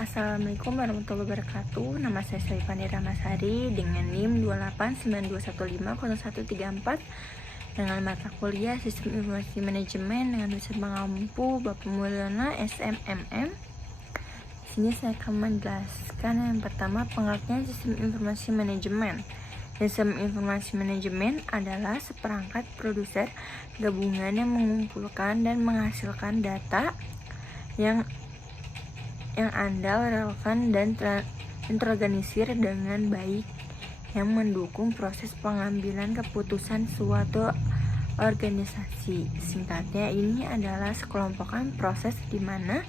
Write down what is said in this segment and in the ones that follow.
Assalamualaikum warahmatullahi wabarakatuh. Nama saya Saifani Ramasari dengan NIM 289215013 dengan mata kuliah Sistem Informasi Manajemen dengan dosen pengampu Bapak Mulyono SMMM. Di sini saya akan menjelaskan yang pertama pengertian Sistem Informasi Manajemen. Sistem Informasi Manajemen adalah seperangkat produser gabungan yang mengumpulkan dan menghasilkan data yang andal, relevan, dan terorganisir dengan baik, yang mendukung proses pengambilan keputusan suatu organisasi. Singkatnya, ini adalah sekelompokan proses di mana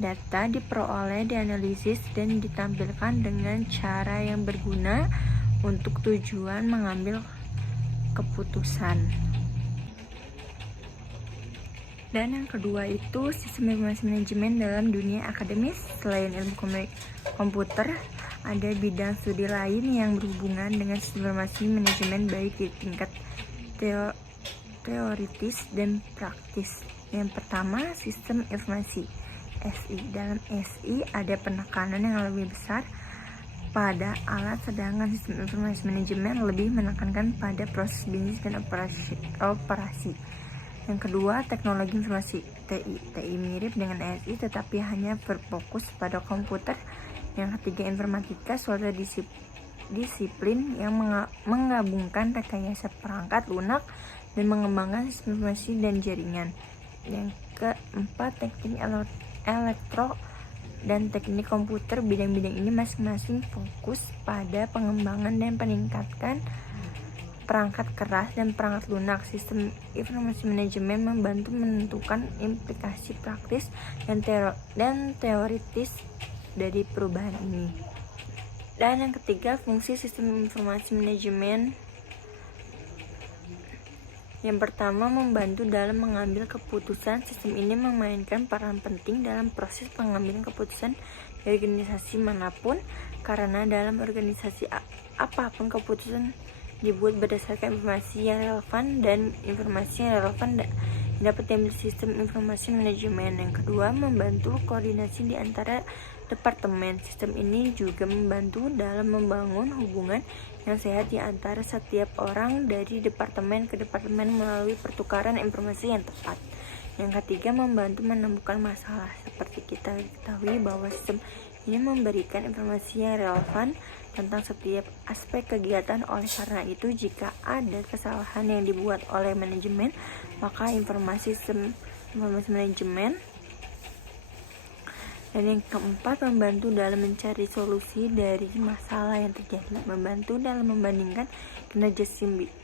data diperoleh, dianalisis, dan ditampilkan dengan cara yang berguna untuk tujuan mengambil keputusan. Dan yang kedua itu sistem informasi manajemen dalam dunia akademis. Selain ilmu komputer, ada bidang studi lain yang berhubungan dengan sistem informasi manajemen baik di tingkat teoritis dan praktis. Yang pertama, sistem informasi SI. Dalam SI ada penekanan yang lebih besar pada alat, sedangkan sistem informasi manajemen lebih menekankan pada proses bisnis dan operasi. Yang kedua, teknologi informasi TI. TI mirip dengan SI tetapi hanya berfokus pada komputer. Yang ketiga, informatika, suatu disiplin yang menggabungkan rekayasa perangkat lunak dan mengembangkan sistem informasi dan jaringan. Yang keempat, teknik elektro dan teknik komputer. Bidang-bidang ini masing-masing fokus pada pengembangan dan peningkatan perangkat keras dan perangkat lunak. Sistem informasi manajemen membantu menentukan implikasi praktis dan teoritis dari perubahan ini. Dan yang ketiga, fungsi sistem informasi manajemen. Yang pertama, membantu dalam mengambil keputusan. Sistem ini memainkan peran penting dalam proses pengambilan keputusan di organisasi manapun, karena dalam organisasi apapun keputusan dibuat berdasarkan informasi yang relevan, dan informasi yang relevan dapat diambil sistem informasi manajemen. Yang kedua, membantu koordinasi di antara departemen. Sistem ini juga membantu dalam membangun hubungan yang sehat di antara setiap orang dari departemen ke departemen melalui pertukaran informasi yang tepat. Yang ketiga, membantu menemukan masalah. Seperti kita ketahui bahwa sistem ini memberikan informasi yang relevan tentang setiap aspek kegiatan. Oleh karena itu, jika ada kesalahan yang dibuat oleh manajemen, maka informasi sistem informasi manajemen. Dan yang keempat, membantu dalam mencari solusi dari masalah yang terjadi. Membantu dalam membandingkan kinerja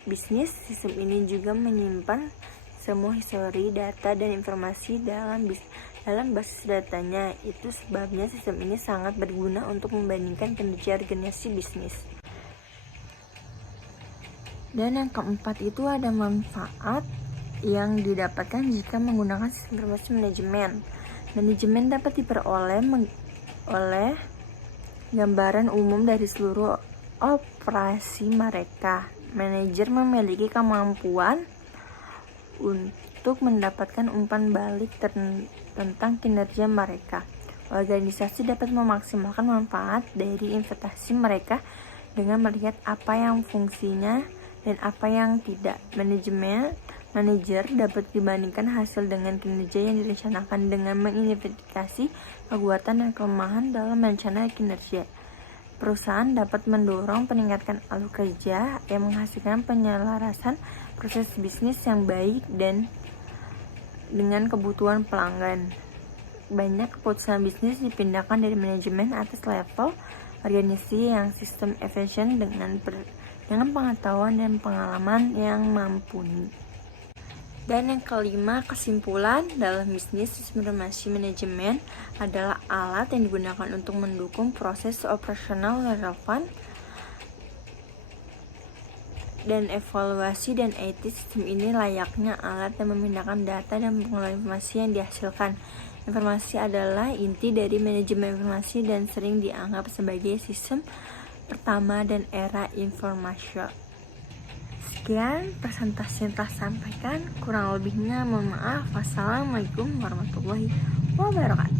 bisnis. Sistem ini juga menyimpan semua histori, data, dan informasi dalam basis datanya. Itu sebabnya sistem ini sangat berguna untuk membandingkan kinerja organisasi bisnis. Dan yang keempat itu ada manfaat yang didapatkan jika menggunakan sistem informasi manajemen. Manajemen dapat diperoleh oleh gambaran umum dari seluruh operasi mereka. Manajer memiliki kemampuan untuk mendapatkan umpan balik tentang kinerja mereka. Organisasi dapat memaksimalkan manfaat dari investasi mereka dengan melihat apa yang fungsinya dan apa yang tidak. Manajer dapat dibandingkan hasil dengan kinerja yang direncanakan dengan mengidentifikasi kekuatan dan kelemahan dalam rencana kinerja. Perusahaan dapat mendorong peningkatan alur kerja yang menghasilkan penyelarasan proses bisnis yang baik dan dengan kebutuhan pelanggan. Banyak keputusan bisnis dipindahkan dari manajemen atas level organisasi yang sistem efisien dengan pengetahuan dan pengalaman yang mumpuni. Dan yang kelima, kesimpulan dalam bisnis, sistem informasi manajemen adalah alat yang digunakan untuk mendukung proses operasional relevan dan evaluasi dan etis. Sistem ini layaknya alat yang memindahkan data dan pengelolaan informasi yang dihasilkan. Informasi adalah inti dari manajemen informasi dan sering dianggap sebagai sistem pertama dan era informasi. Sekian presentasi yang telah sampaikan, kurang lebihnya mohon maaf. Wassalamualaikum warahmatullahi wabarakatuh.